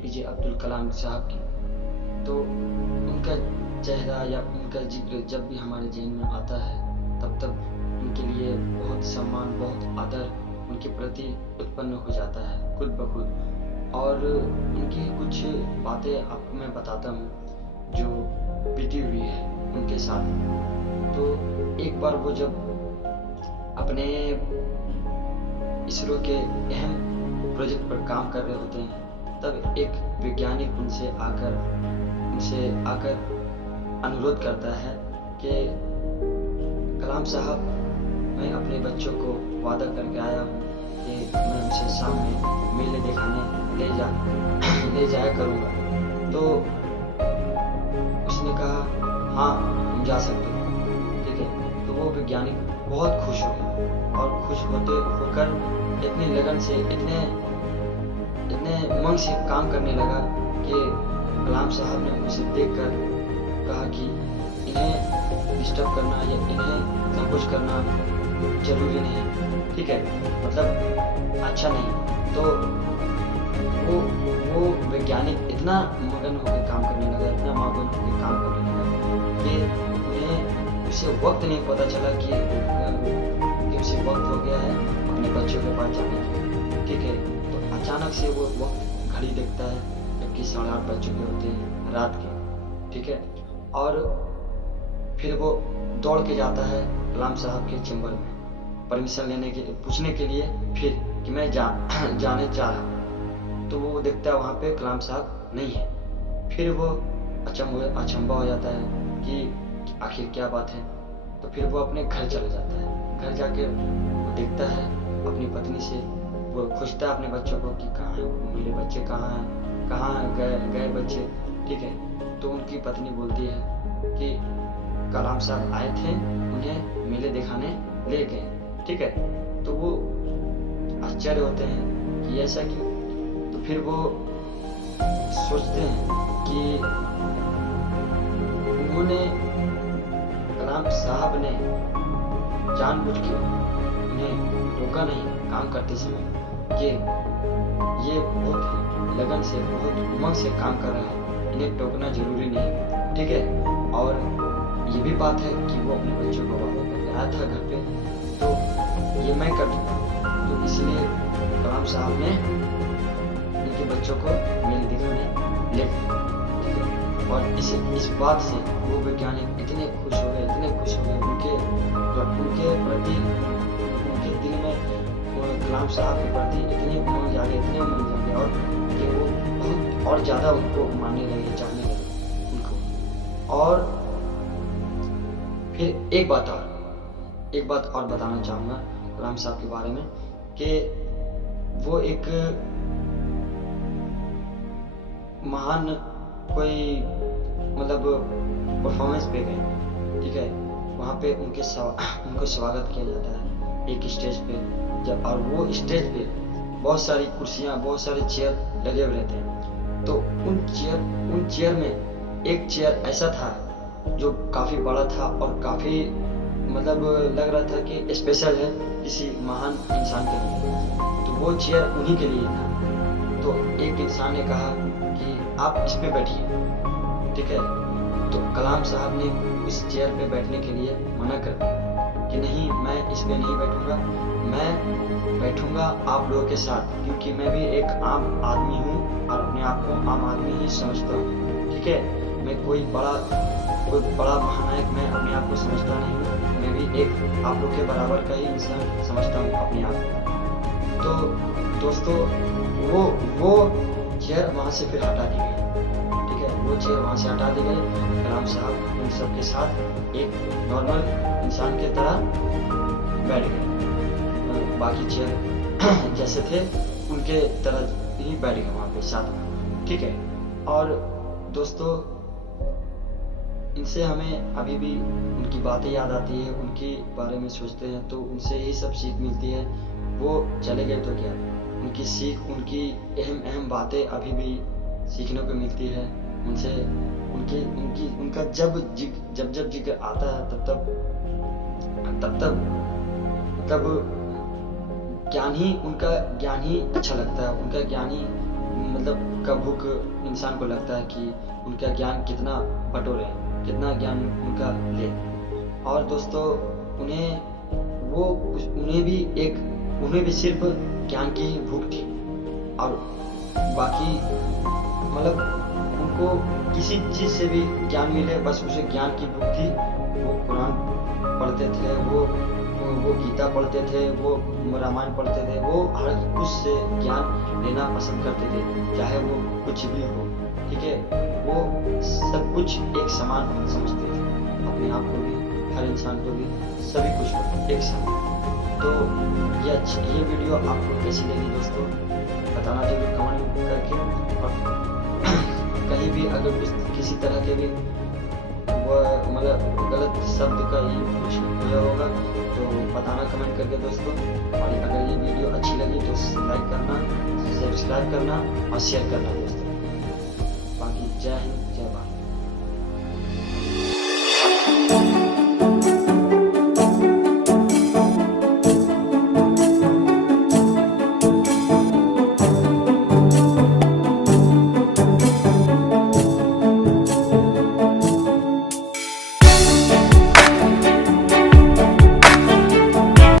APJ Abdul Kalam साहब की, तो उनका चेहरा या उनका जिक्र जब भी हमारे ज़हन में आता है तब उनके लिए बहुत सम्मान, बहुत आदर उनके प्रति उत्पन्न हो जाता है खुद ब खुद। और उनकी कुछ बातें आपको मैं बताता हूँ जो बीती हुई है उनके साथ। तो एक बार वो जब अपने इसरो के अहम प्रोजेक्ट पर काम कर रहे होते हैं, तब एक वैज्ञानिक उनसे आकर अनुरोध करता है कि कलाम साहब, मैं अपने बच्चों को वादा करके आया हूँ कि मैं उनसे शाम में मेले दिखाने ले जाया करूँगा। तो उसने कहा, हाँ तुम जा सकते हो, ठीक है। तो वो वैज्ञानिक बहुत खुश हो गया और खुश होकर इतनी लगन से, इतने मन से काम करने लगा कि कलाम साहब ने उसे देखकर कहा कि इन्हें डिस्टर्ब करना या इन्हें संकोच करना जरूरी नहीं, ठीक है, मतलब अच्छा नहीं। तो वो वैज्ञानिक इतना मगन होकर काम करने लगा, इतना मगन होकर काम करने लगा कि उन्हें उसे वक्त नहीं पता चला कि उसे वक्त हो गया है अपने बच्चों के पास जाने की, ठीक है। तो अचानक से वो वक्त घड़ी देखता है, जबकि 8:30 बज चुके होते हैं रात के, ठीक है। और फिर वो दौड़ के जाता है कलाम साहब के चैम्बर में परमिशन लेने के लिए, पूछने के लिए फिर कि मैं जाने चाह रहा। तो वो देखता है वहाँ पे कलाम साहब नहीं है। फिर वो अचंभा हो जाता है कि आखिर क्या बात है। तो फिर वो अपने घर चला जाता है। घर जाके वो देखता है अपनी पत्नी से, वो खोजता है अपने बच्चों को कि कहाँ है मेरे बच्चे, कहाँ गए बच्चे, ठीक है। तो उनकी पत्नी बोलती है कि कलाम साहब आए थे, उन्हें मेले दिखाने ले गए, ठीक है। तो वो आश्चर्य होते हैं कि ऐसा क्यों। तो फिर वो सोचते हैं कि उन्होंने, कलाम साहब ने जानबूझ के उन्हें रोका नहीं काम करते समय कि ये बहुत लगन से, बहुत उमंग से काम कर रहा है, इन्हें टोकना जरूरी नहीं, ठीक है। और ये भी बात है कि वो अपने बच्चों को वादा करके आया था घर पे, तो ये मैं कर दूंगा। तो इसलिए कलाम साहब ने उनके बच्चों को मेले दिखाने ले गए, ठीक है। और इस बात से वो वैज्ञानिक इतने खुश हो गए उनके प्रति, उनके दिल में कलाम साहब के प्रति इतने उमंग जागे और कि वो बहुत और ज़्यादा उनको मानने लगे, चाहने लगे उनको। और फिर एक बात और बताना चाहूँगा कलाम साहब के बारे में कि वो एक महान कोई मतलब परफॉर्मेंस पे गए, ठीक है। वहाँ पे उनको स्वागत किया जाता है एक स्टेज पे, जब, और वो स्टेज पे बहुत सारी कुर्सियाँ, बहुत सारे चेयर लगे हुए रहते हैं। तो उन चेयर में एक चेयर ऐसा था जो काफ़ी बड़ा था और काफ़ी मतलब लग रहा था कि स्पेशल है किसी महान इंसान के लिए। तो वो चेयर उन्हीं के लिए था। तो एक इंसान ने कहा कि आप इस पे बैठिए, ठीक है। तो कलाम साहब ने उस चेयर पे बैठने के लिए मना कर दिया कि नहीं, मैं इस पे नहीं बैठूंगा, मैं बैठूंगा आप लोगों के साथ, क्योंकि मैं भी एक आम आदमी हूँ और अपने आप को आम आदमी ही समझता हूँ, ठीक है। मैं कोई बड़ा महानायक मैं अपने आप को समझता नहीं हूँ, मैं भी एक आप लोग के बराबर का ही इंसान समझता हूँ अपने आप को। तो दोस्तों वो चेयर वहाँ से फिर हटा दी गई, ठीक है। वो चेयर वहाँ से हटा दी गई। कलाम साहब उन सबके साथ एक नॉर्मल इंसान की तरह बैठ गए, बाकी चेयर जैसे थे उनके तरह ही बैठ गए वहाँ पे साथ में, ठीक है। और दोस्तों इनसे हमें अभी भी उनकी बातें याद आती है, उनके बारे में सोचते हैं तो उनसे यही सब सीख मिलती है। वो चले गए तो क्या, उनकी सीख, उनकी अहम बातें अभी भी सीखने को मिलती है उनसे। उनका जब जिक्र आता है तब मतलब ज्ञान ही अच्छा लगता है। उनका ज्ञान ही मतलब का भूख इंसान को लगता है कि उनका ज्ञान कितना बटोरे, कितना ज्ञान उनका ले। और दोस्तों उन्हें भी सिर्फ ज्ञान की भूख थी, और बाकी मतलब उनको किसी चीज़ से भी ज्ञान मिले, बस उसे ज्ञान की भूख थी। वो कुरान पढ़ते थे, वो गीता पढ़ते थे, वो रामायण पढ़ते थे, वो हर कुछ से ज्ञान लेना पसंद करते थे, चाहे वो कुछ भी हो। ठीक है, वो सब कुछ एक समान समझते थे, अपने आप को भी, हर इंसान को भी, सभी कुछ को एक समान। तो ये वीडियो आपको कैसी लगी दोस्तों, बताना जरूर कमेंट करके। और कहीं भी अगर कुछ किसी तरह के भी मतलब गलत शब्द का ही कुछ हुआ होगा तो बताना कमेंट करके दोस्तों। और अगर ये वीडियो अच्छी लगी तो लाइक करना, सब्सक्राइब करना और शेयर करना दोस्तों। बाकी जय हिंद, जय भारत।